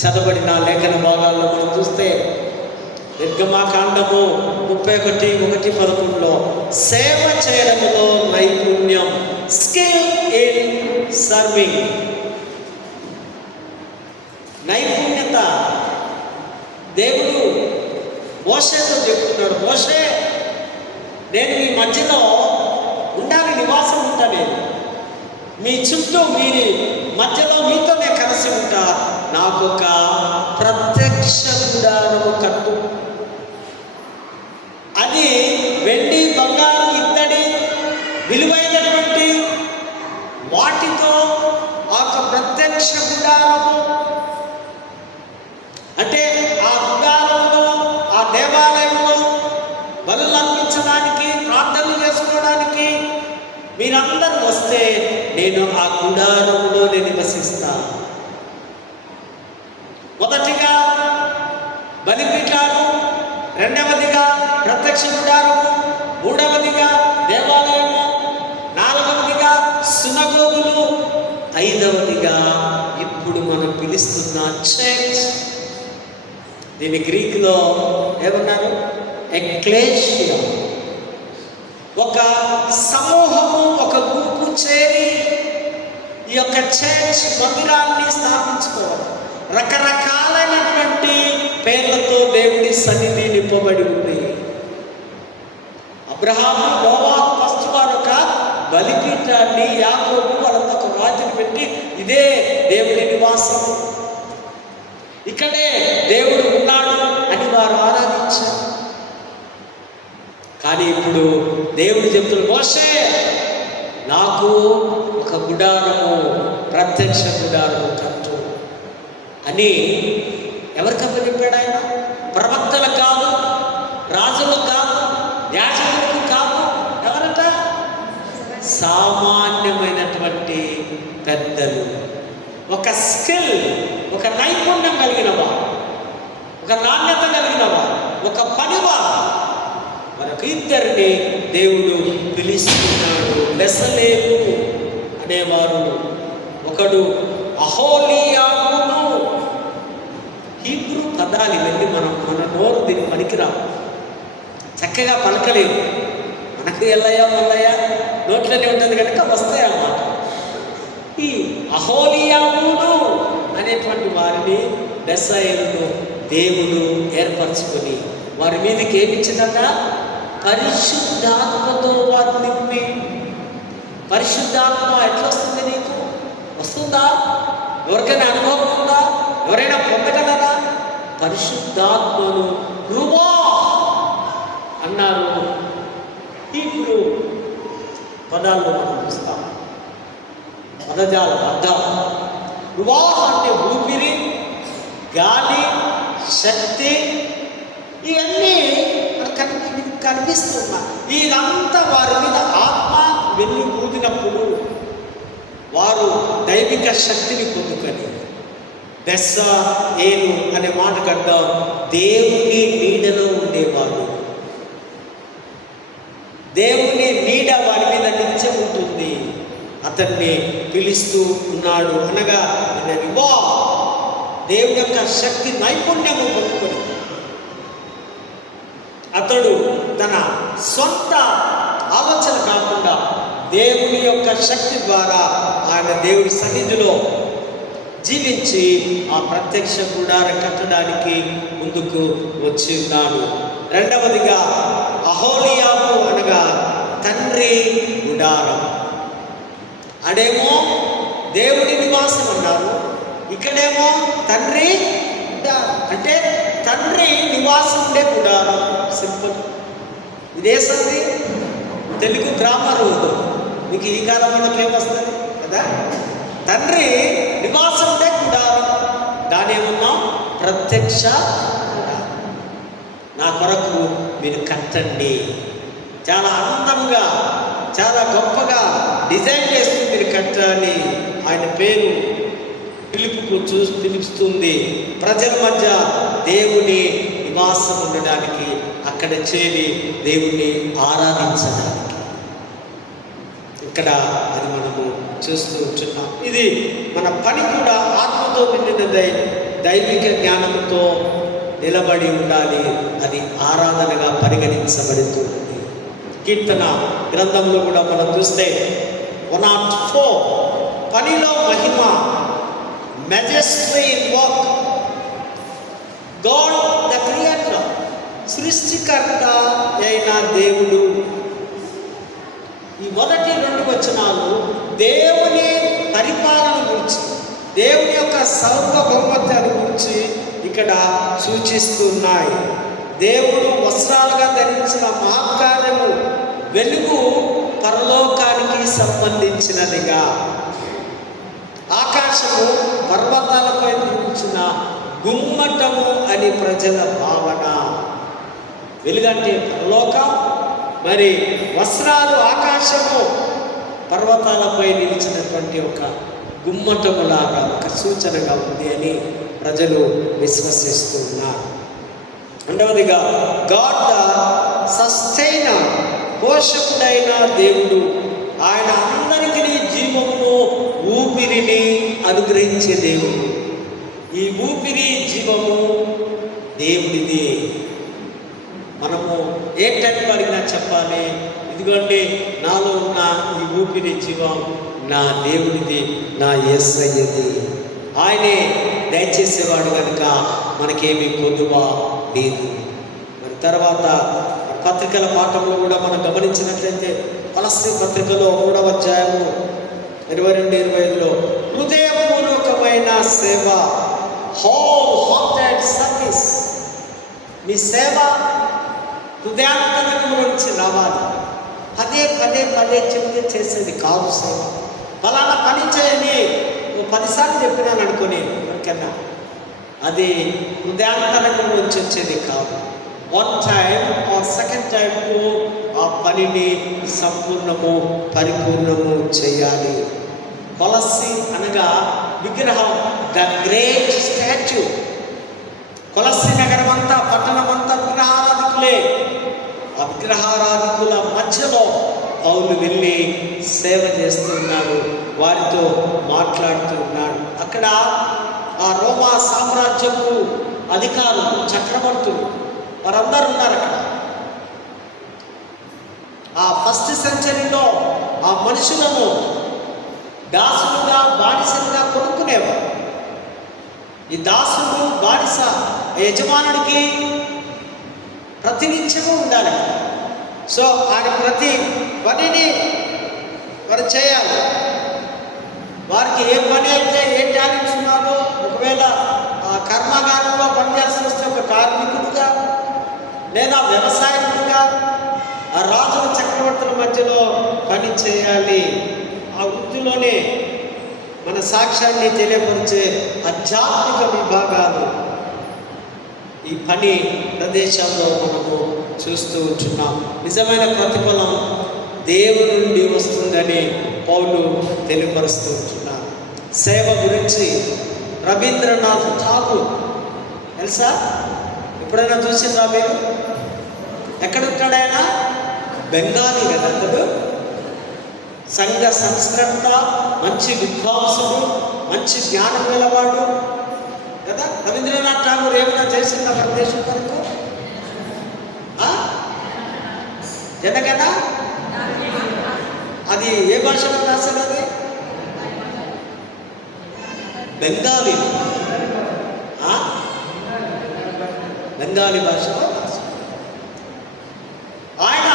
చదవబడిన లేఖన భాగాల్లో మనం చూస్తే నిర్గమాకాండము 31:1-11 సేవ చేయడంలో నైపుణ్యం, స్కిల్ ఇన్ సర్వింగ్, నైపుణ్యత. దేవుడు మోషేతో చెప్తున్నాడు, మోషే నేను మీ మధ్యలో ఉండాలి, నివాసం ఉంటా, నేను మీ చుట్టూ మీ మధ్యలో మీతోనే కలిసి ఉంటా, నాకు ఒక ప్రత్యక్ష గుడారము కట్టు. అది వెండి, బంగారు, ఇత్తడి విలువైనటువంటి వాటితో ఆ ప్రత్యక్ష గుడారము, అంటే ఆ గుడారంలో ఆ దేవాలయంలో బలులు అర్పించడానికి, ప్రార్థనలు చేసుకోవడానికి మీరందరూ వస్తే నేను ఆ గుడారంలో నివసిస్తాను. మొదటిగా బలిపీఠాలు, రెండవదిగా ప్రత్యక్ష గుడారము, మూడవదిగా దేవాలయము, నాలుగవదిగా సునగోగులు, ఐదవదిగా ఇప్పుడు మనం పిలుస్తున్న చర్చ్. దీని గ్రీకులో ఏమన్నారు? ఎక్లేషియా. ఒక సమూహము, ఒక గుంపు చేరి ఈ యొక్క చర్చ్ మందిరాన్ని స్థాపించుకోవాలి. రకరకాలైనటువంటి పేర్లతో దేవుడి సన్నిధి నింపబడి ఉంది. అబ్రహాము, నోవా ఫస్ట్ వారు ఒక బలిపీఠాన్ని, యాకోబు వాళ్ళంతా ఒక రాజుని పెట్టి ఇదే దేవుడి నివాసం, ఇక్కడే దేవుడు ఉన్నాడు అని వారు ఆరాధించారు. కానీ ఇప్పుడు దేవుడు చెప్తున్నాడు, మోషే నాకు ఒక గుడారము, ప్రత్యక్ష గుడారము కట్టు అని. ఎవరికి అప్పచెప్పాడు ఆయన? ప్రవక్తలకు కాదు, రాజులకు కాదు, యాజకులకు కాదు, ఎవరట? సామాన్యమైనటువంటి పెద్దలు. ఒక స్కిల్, ఒక నైపుణ్యం కలిగినవా, ఒక నాణ్యత కలిగినవా, ఒక పనివా, మరొక ఇద్దరిని దేవుడు పిలుస్తున్నాడు. బెసలేలు అనేవారు, ఒకడు అహోలియాబును. హీబ్రూ పదాలు ఇవన్నీ మన నోరు దీన్ని పనికిరావు, చక్కగా పలకలేవు. మనకు ఎల్లయ్య మల్లయ్య నోట్లోనే ఉంటుంది కనుక వస్తాయి అన్నమాట. ఈ అహోలియాబును అనేటువంటి వారిని, బెసలేలును దేవుడు ఏర్పరచుకొని వారి మీదకి ఏమిచ్చిందట? పరిశుద్ధాత్మతో వారు నింపి. పరిశుద్ధాత్మ ఎట్లా వస్తుంది? నీకు వస్తుందా? ఎవరికైనా అనుభవం ఉందా? ఎవరైనా పొందగలరా? పరిశుద్ధాత్మను రువా అన్నారు. ఇప్పుడు పదాల్లో మనం చూస్తాం, పదజాలం అర్థం. రువా అంటే ఊపిరి, గాలి, శక్తి, ఇవన్నీ కనిపిస్తున్నా. ఇదంతా వారి మీద ఆత్మ వెళ్ళి ఊదినప్పుడు వారు దైవిక శక్తిని పొందుకొని, బెసలేలు అనే మాటకు అర్థం దేవుని నీడలో ఉండేవాడు. దేవుని నీడ వారి మీద నిత్యం ఉంటుంది. అతన్ని పిలుస్తూ ఉన్నాడు. అనగా దేవుని యొక్క శక్తి, నైపుణ్యము పొందుకొని అతడు తన సొంత ఆలోచన కాకుండా దేవుని యొక్క శక్తి ద్వారా ఆయన దేవుడి సన్నిధిలో జీవించి ఆ ప్రత్యక్ష గుడారం కట్టడానికి ముందుకు వచ్చి ఉన్నాడు. రెండవదిగా అహోలియాబు అనగా తండ్రి గుడారం. అడేమో దేవుడి నివాసం అన్నారు, ఇక్కడేమో తండ్రి గుడారం. అంటే తండ్రి నివాసం ఉండే గుడారం. సింపుల్. ఇదే సంది తెలుగు గ్రామర్ మీకు ఈ కాలంలోకి ఏమొస్తుంది కదా? తండ్రి నివాసం ఉండే గుడారం, దాని ఏమన్నాం? ప్రత్యక్ష గుడారం. నా కొరకు మీరు కట్టండి. చాలా అందంగా, చాలా గొప్పగా డిజైన్ చేస్తూ మీరు కట్టాలి. ఆయన పేరు పిలుపుకు పిలుస్తుంది. ప్రజల మధ్య దేవుని నివాసం ఉండడానికి, అక్కడ చేరి దేవుణ్ణి ఆరాధించడానికి. ఇక్కడ అది మనము చూస్తూ ఉంటున్నాం. ఇది మన పని కూడా ఆత్మతో నిండినదై దైవిక జ్ఞానంతో నిలబడి ఉండాలి. అది ఆరాధనగా పరిగణించబడుతుంది. కీర్తన గ్రంథంలో కూడా మనం చూస్తే 104 పనిలో మహిమ, majesty in work, God the creator, సృష్టికర్త అయిన దేవుడు. ఈ మొదటి 2 వచనాలు దేవుని పరిపాలన గురించి, దేవుని యొక్క సార్వభౌమత్వాన్ని గురించి ఇక్కడ సూచిస్తున్నాయి. దేవుడు వస్త్రాలుగా ధరించిన మహత్కార్యము, వెలుగు పరలోకానికి సంబంధించినదిగా, ఆకాశము పర్వతాలపై నిర్మించిన గుమ్మటము అని ప్రజల భావన. వెలుగంటే పరలోకం, మరి వస్త్రాలు ఆకాశము పర్వతాలపై నిలిచినటువంటి ఒక గుమ్మటములాగా, ఒక సూచనగా ఉంది అని ప్రజలు విశ్వసిస్తూ ఉన్నారు. రెండవదిగా గాడ్ ద సస్టైనర్, పోషకుడైన దేవుడు. ఆయన అందరికీ జీవమును, ఊపిరిని అనుగ్రహించే దేవుడు. ఈ ఊపిరి, జీవము దేవుడిది. మనము ఏ టైం అడిగినా చెప్పాలి, ఇదిగోండి నాలో ఉన్న ఈ ఊపిరి, జీవం నా దేవుడిది, నా యేసయ్యది. ఆయనే దయచేసేవాడు కనుక మనకేమీ కొద్దువా లేదు. మరి తర్వాత పత్రికల పాఠంలో కూడా మనం గమనించినట్లయితే కొలస్సీ పత్రికలో 3వ అధ్యాయము 22-25లో హృదయపూర్వకమైన సేవ, హోల్ హార్టెడ్ సర్వీస్. మీ సేవ హృదయాంతరంగం నుంచి రావాలి. పదే పదే పదే చెప్తే చేసేది కాదు సేవ. ఫలానా పని చేయని 10 సార్లు చెప్పినాను అనుకుని ఎవరికన్నా, అది హృదయాంతరంగం నుంచి వచ్చేది కాదు. 1 టైం ఆర్ 2nd టైంకు ఆ పనిని సంపూర్ణము, పరిపూర్ణము చేయాలి. కొలస్సీ అనగా విగ్రహం, ద గ్రేట్ స్టాచ్యూ. కొలస్సీ నగరం అంతా, పట్టణం అంతా విగ్రహారాధికులే. ఆ విగ్రహారాధికుల మధ్యలో పౌలు వెళ్ళి సేవ చేస్తున్నాడు, వారితో మాట్లాడుతూ ఉన్నాడు. అక్కడ ఆ రోమా సామ్రాజ్యపు అధికారులు, చక్రవర్తులు, వారందరూ ఉన్నారు అక్కడ. ఆ 1st సెంచరీలో ఆ మనుషులను దాసులుగా, బానిసలుగా కొనుక్కునేవారు. ఈ దాసుడు, బానిస యజమానుడికి ప్రతినిత్యము ఉండాలి. సో ఆయన ప్రతి పనిని వారు చేయాలి. వారికి ఏ పని అయితే, ఏ టాలెంట్స్ ఉన్నారో, ఒకవేళ ఆ కర్మాగారంలో పనిచేస్తూ వస్తే ఒక కార్మికుడిగా లేదా వ్యవసాయకుడిగా ఆ రాజుల, చక్రవర్తుల మధ్యలో పని చేయాలి. ఆ వృత్తిలోనే మన సాక్ష్యాన్ని తెలియపరిచే ఆధ్యాత్మిక విభాగాలు ఈ పని ప్రదేశంలో మనము చూస్తూ ఉంటున్నాం. నిజమైన ప్రతిఫలం దేవుని నుండి వస్తుందని పౌలు తెలియపరుస్తూ ఉంటున్నారు. సేవ గురించి రవీంద్రనాథ్ ఠాగూర్ తెలుసా? ఎప్పుడైనా చూసిందా మీరు? ఎక్కడ ఉంటాడైనా? బెంగాలీ కదా అతడు. సంఘ సంస్కర్త, మంచి విద్వాంసుడు, మంచి జ్ఞానం గలవాడు కదా. రవీంద్రనాథ్ ఠాగూర్ ఏమైనా చేసిందా మన దేశం వరకు? జనగణ అది ఏ భాషలో రాశారు? అది బెంగాలీ, బెంగాలీ భాషలో రాశారు. ఆయన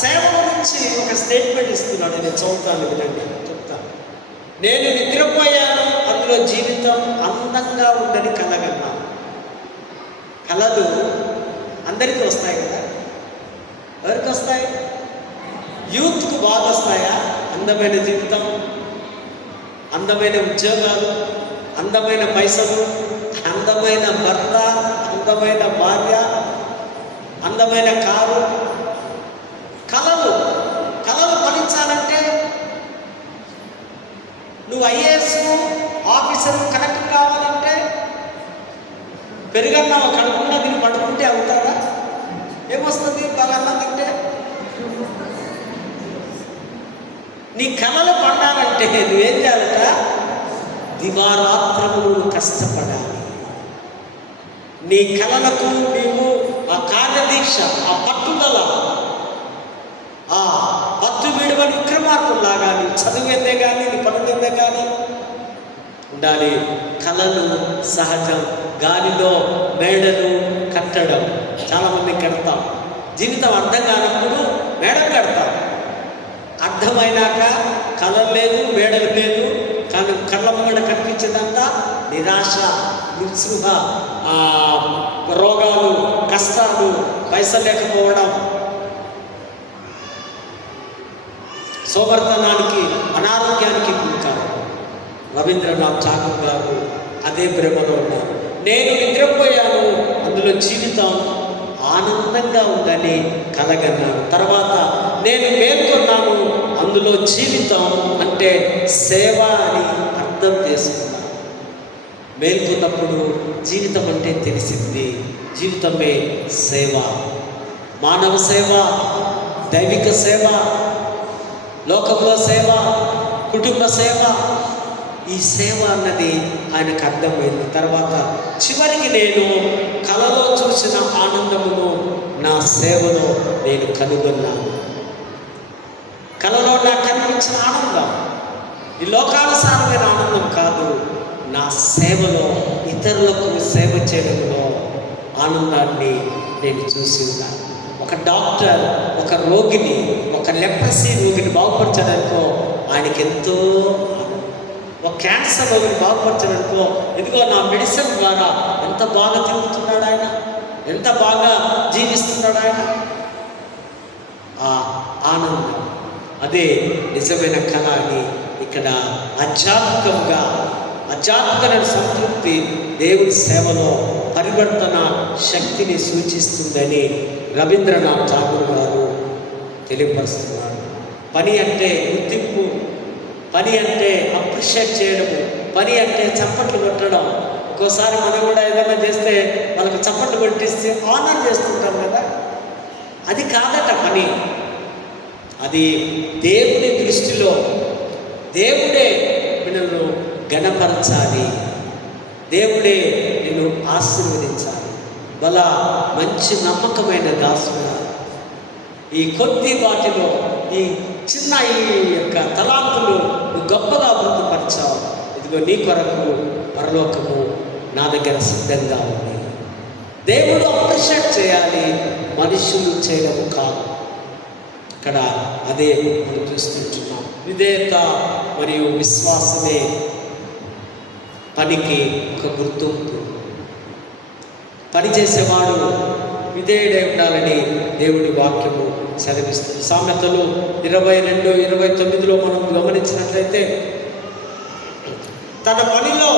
సేవ గురించి ఒక స్టేట్మెంట్ ఇస్తున్నాడు. నేను చదువుతాను, వినండి, చెప్తాను. నేను నిద్రపోయాను, అందులో జీవితం అందంగా ఉందని కలగన్నాను. కళలు అందరికీ వస్తాయి కదా. ఎవరికి వస్తాయి? యూత్కు బాగా వస్తాయా? అందమైన జీవితం, అందమైన ఉద్యోగాలు, అందమైన పైసలు, అందమైన భర్త, అందమైన భార్య, అందమైన కారు. కళలు ఫలించాలంటే నువ్వు ఐఏఎస్ ఆఫీసర్, కలెక్టర్ కావాలంటే పెరుగన్నావు కడుపుకుండా దీన్ని పడుకుంటే అవుతారా? ఏమొస్తుంది? బాగా అన్నం తింటే నీ కలలు పండాలంటే నువ్వేం చేయాలట? దివారాత్రములు కష్టపడాలి. నీ కలలకు నీవు ఆ కార్యదీక్ష, ఆ పట్టుదల, ఆ పత్తు వీడువని విక్రమార్కుల్లాగా నీ చదివేందే కానీ నీ పనులేందే కానీ ఉండాలి. కళలు సహజం. గాలిలో మేడలు కట్టడం చాలామంది కడతాం. జీవితం అర్థం కానప్పుడు మేడ కడతాం. అర్థమైనాక కళలు లేదు, మేడలు లేదు, కానీ కళ్ళ ముంగడ కనిపించేదంతా నిరాశ, నిస్పృహ, రోగాలు, కష్టాలు, పైసలు లేకపోవడం, సోమర్థనానికి, అనారోగ్యానికి గురికారు. రవీంద్రనాథ్ ఠాగూర్ గారు అదే భ్రమలో ఉన్నారు. నేను నిద్రపోయాను, అందులో జీవితం ఆనందంగా ఉందని కలగన్నాను. తర్వాత నేను మేల్కొన్నాను, అందులో జీవితం అంటే సేవ అని అర్థం చేసుకున్నాను. మేల్కొన్నప్పుడు జీవితం అంటే తెలిసింది. జీవితమే సేవ, మానవ సేవ, దైవిక సేవ, లోకంలో సేవ, కుటుంబ సేవ. ఈ సేవ అన్నది ఆయనకు అర్థమైంది. తర్వాత చివరికి నేను కలలో చూసిన ఆనందమును నా సేవలో నేను కనుగొన్నాను. కలలో నాకు కనిపించిన ఆనందం ఈ లోకానుసారమైన ఆనందం కాదు. నా సేవలో, ఇతరులకు సేవ చేయడంలో ఆనందాన్ని నేను చూసి ఉన్నాను. ఒక డాక్టర్ ఒక రోగిని, ఒక లెప్రసీ రోగిని బాగుపరచడానికో ఆయనకి ఎంతో, ఒక క్యాన్సర్ రోగిని బాగుపరచడానికో ఇదిగో నా మెడిసిన్ ద్వారా ఎంత బాగా తిరుగుతున్నాడు ఆయన, ఎంత బాగా జీవిస్తున్నాడు ఆయన. ఆ ఆనందం అదే నిజమైన కళ అని ఇక్కడ ఆధ్యాత్మికమైన సంతృప్తి దేవుని సేవలో పరివర్తన శక్తిని సూచిస్తుందని రవీంద్రనాథ్ ఠాగూర్ గారు తెలియపరుస్తున్నారు. పని అంటే గుర్తింపు, పని అంటే అప్రిషియేట్ చేయడము, పని అంటే చప్పట్లు కొట్టడం. ఒక్కోసారి మనం కూడా ఏదైనా చేస్తే వాళ్ళకి చప్పట్లు కొట్టిస్తే ఆనర్ చేస్తుంటాం కదా, అది కాదట పని. అది దేవుని దృష్టిలో దేవుడే నిన్ను ఘనపరచాలి, దేవుడే నిన్ను ఆశీర్వదించాలి. వల్ల మంచి నమ్మకమైన దాసుగా ఈ కొద్ది వాటిలో, ఈ చిన్న ఈ యొక్క తలాంతులు నువ్వు గొప్పగా అభివృద్ధిపరిచావు. ఇదిగో నీ కొరకు పరలోకము నా దగ్గర సిద్ధంగా ఉంది. దేవుడు అప్రిషియేట్ చేయాలి, మనుషులు చేయడము కాదు. ఇక్కడ అదే మనం చూస్తుంటున్నాం. విధేయత మరియు విశ్వాసమే పనికి ఒక గుర్తింపు. పని చేసేవాడు విధేయుడై ఉండాలని దేవుడి వాక్యము సెలవిస్తుంది. సామెతలు 22:29 మనం గమనించినట్లయితే, తన పనిలో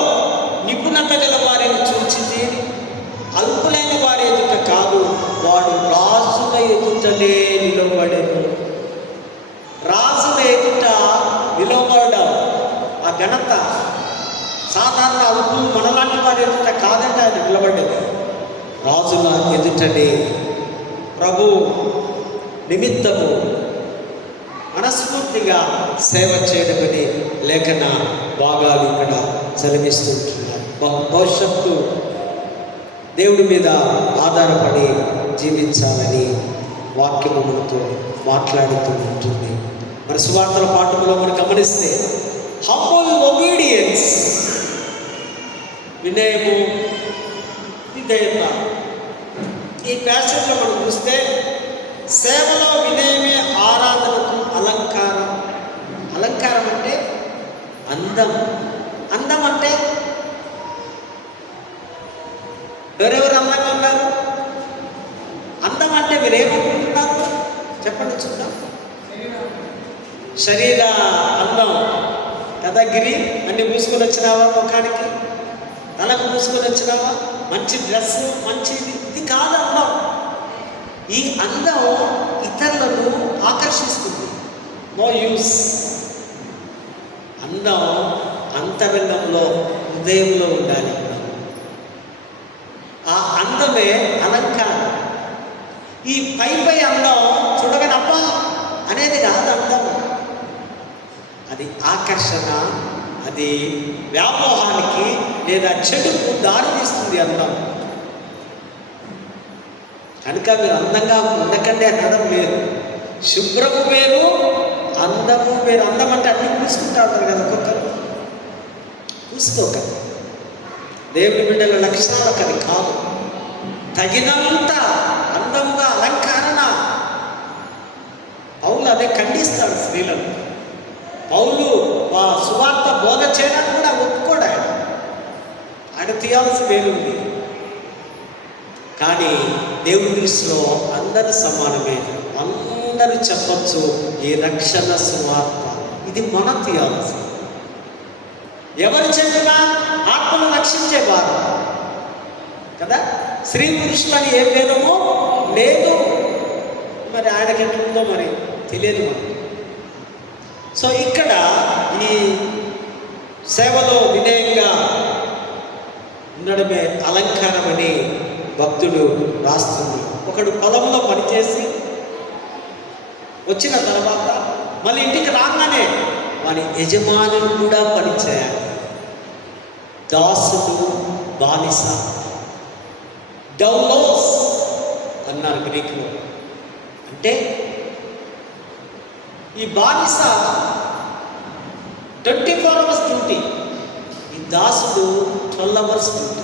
నిపుణత గల వారిని చూచి అల్పులైన వారి ఎదుట కాదు, వాడు రాజుల ఎదుటనే నిలబడను. రాజుల ఎదుట నిలబడడం ఆ ఘనత సాధారణ అల్పులు మనలాంటి వారి ఎదుట కాదంటే ఆయన నిలబడ్డది. రాజుల ఎదుటనే ప్రభు నిమిత్తము మనస్ఫూర్తిగా సేవ చేయడమని లేఖన భాగాలు ఇక్కడ సెలవిస్తుంటున్నారు. భవిష్యత్తు దేవుడి మీద ఆధారపడి జీవించాలని వాక్యము మనతో మాట్లాడుతూ ఉంటుంది. మన సువార్తల పాఠంలో మనం గమనిస్తే హంబుల్ ఒబీడియన్స్, వినయము, విధేయత. ఈ ప్యాసేజ్లో మనం చూస్తే సేవలో వినయమే ఆరాధనకు అలంకారం. అలంకారం అంటే అందం. అందం అంటే ఎవరెవరు అందంగా ఉన్నారు? అందం అంటే మీరు ఏమనుకుంటున్నారు చెప్పండి చూద్దాం. శరీర అందం కదా, గిరి అన్ని పూసుకొని వచ్చినావా, ముఖానికి తలకు పూసుకొని వచ్చినావా, మంచి డ్రెస్, మంచిది, ఇది కాదు అందం. ఈ అందం ఇతరులను ఆకర్షిస్తుంది. No use. అందం అంతరంగంలో, హృదయంలో ఉండాలి. ఆ అందమే అలంకారం. ఈ పై అందం చూడగానే అబ్బా అనేది కాదు అందం. అది ఆకర్షణ, అది వ్యామోహానికి లేదా చెడుకు దారితీస్తుంది అందం. కనుక మీరు అందంగా ఉండకండి అనడం లేదు. శుభ్రము వేరు, అందము వేరు. అందం అంటే అన్ని పూసుకుంటా ఉంటారు కదా, ఒక్కొక్కరు పూసుకోకండి. దేవుని బిడ్డల లక్షణాలకు అది కాదు. తగినంత అందంగా అలంకరణ. పౌలు అదే ఖండిస్తాడు స్త్రీలను. పౌలు సువార్త బోధ చేయడానికి కూడా ఒప్పుకోడు. ఆయన థియాలజీ వేరుంది. కానీ దేవుని దృష్టిలో అందరూ సమానమే. అందరూ చెప్పచ్చు ఈ రక్షణ సువార్త. ఇది మన థియాలజీ. ఎవరు చెప్పినా ఆత్మను రక్షించే వారు కదా. స్త్రీ పురుషులని ఏ భేదమో లేదు. మరి ఆయనకి ఎట్లుందో మరి తెలియదు మనకు. సో ఇక్కడ ఈ సేవలో వినయంగా ఉండడమే అలంకారమని భక్తుడు రాస్తుంది. ఒకడు పొలంలో పనిచేసి వచ్చిన తర్వాత మళ్ళీ ఇంటికి రాగానే వాని యజమానులు కూడా పనిచేయాలి. దాసుడు, బానిస, డౌలోస్ అన్నారు గ్రీకులో. అంటే ఈ బానిస 24 hours డ్యూటీ, ఈ దాసుడు 12 hours డ్యూటీ.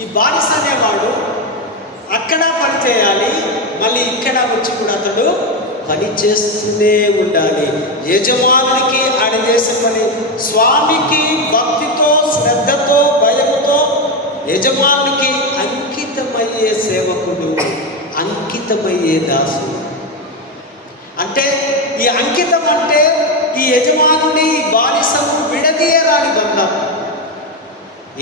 ఈ బానిస అనేవాడు అక్కడ పని చేయాలి, మళ్ళీ ఇక్కడ వచ్చి కూడా అతడు పని చేస్తూనే ఉండాలి. యజమానునికి ఆయన చేసే పని, స్వామికి భక్తితో, శ్రద్ధతో, భయముతో యజమానునికి అంకితమయ్యే సేవకుడు, అంకితమయ్యే దాసుడు. అంటే ఈ అంకితం అంటే ఈ యజమానుని బానిసను విడదీయరాని బంధం.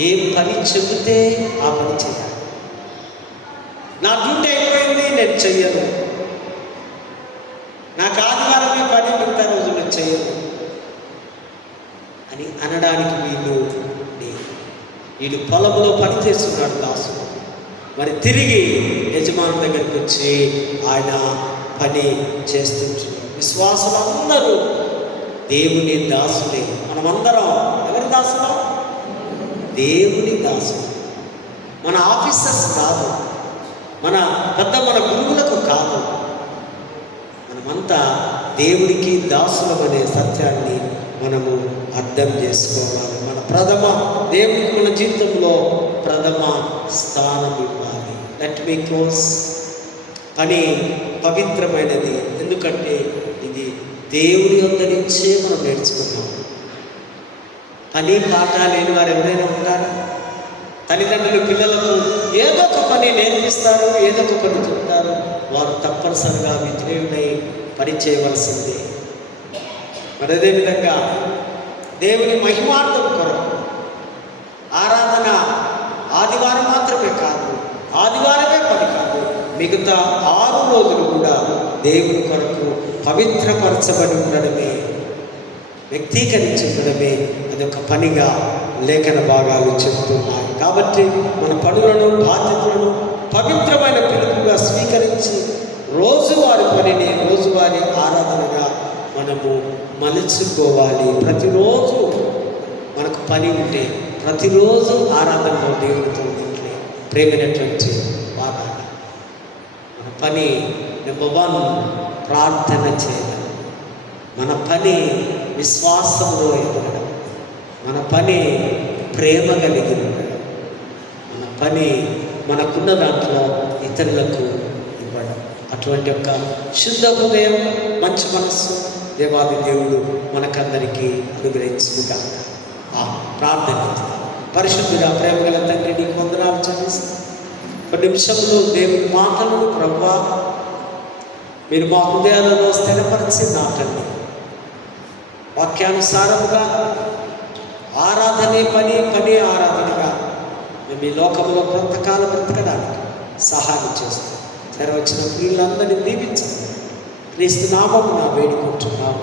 ఏ పని చెబితే ఆ పని చేయాలి. నా డ్యూటీ అయిపోయింది, నేను చెయ్యను. నాకు ఆదివారమే పని, మిగతా రోజులు చెయ్యను అని అనడానికి వీళ్ళు లేదు. వీడు పొలంలో పని చేస్తున్నాడు దాసుడు. మరి తిరిగి యజమాని దగ్గరికి వచ్చి ఆయన పని చేస్తుంటున్నారు. విశ్వాసులందరూ దేవుని దాసులే. మనమందరం ఎవరి దాసులం? దేవుని దాసులు. మన ఆఫీసర్స్ కాదు, మన గురువులకు కాదు. మనమంతా దేవుడికి దాసులమనే సత్యాన్ని మనము అర్థం చేసుకోవాలి. దేవుడికి మన జీవితంలో ప్రథమ స్థానం ఇవ్వాలి. Let me close. పని పవిత్రమైనది. ఎందుకంటే ఇది దేవుడి యొద్ద నుంచే మనం నేర్చుకున్నాం. పని పాట లేని వారు ఎవరైనా ఉంటారా? తల్లిదండ్రులు పిల్లలకు ఏదో ఒక పని నేర్పిస్తారు, ఏదో ఒక పని చెప్తారు. వారు తప్పనిసరిగా విధేయులై పని చేయవలసిందే. మరి అదేవిధంగా దేవుని మహిమార్థం కొరకు ఆరాధన ఆదివారం మాత్రమే కాదు, ఆదివారమే పని కాదు, మిగతా 6 రోజులు కూడా దేవుని కొరకు పవిత్రపరచబడి ఉండడమే, వ్యక్తీకరించబడమే అదొక పనిగా లేఖన భాగాలు చెబుతున్నాయి. కాబట్టి మన పనులను, బాధ్యతలను పవిత్రమైన పిలుపుగా స్వీకరించి రోజువారి పనిని రోజువారి ఆరాధనగా మనము మలుచుకోవాలి. ప్రతిరోజు మనకు పని ఉంటే ప్రతిరోజు ఆరాధనలో దేవుడితో ఉంటే ప్రేమైనటువంటి వాదాన్ని మన పని నెంబర్ 1 ప్రార్థన చేయడం, మన పని విశ్వాసంలో ఎదగడం, మన పని ప్రేమ కలిగి ఉండడం, మన పని మనకున్న దాంట్లో ఇతరులకు ఇవ్వడం. అటువంటి యొక్క శుద్ధ హృదయం, మంచి మనస్సు దేవాది దేవుడు మనకందరికీ అనుగ్రహించుగాక. ప్రార్థన. పరిశుద్ధుడా, ప్రేమ గల తండ్రి, నీకు వందనాలు చెల్లిస్తాను. కొన్ని నిమిషంలో దేవుని మాటలను ప్రభువా మీరు మా హృదయాలలో స్థిరపరిచి నాటండి. వాక్యానుసారముగా ఆరాధనే పని, పని ఆరాధనగా మేము ఈ లోకంలో కొంతకాలం బ్రతకడానికి సహాయం చేస్తాం. తెరవచ్చిన వీళ్ళందరినీ దీవించండి. క్రీస్తు నామమున వేడుకుంటున్నాము.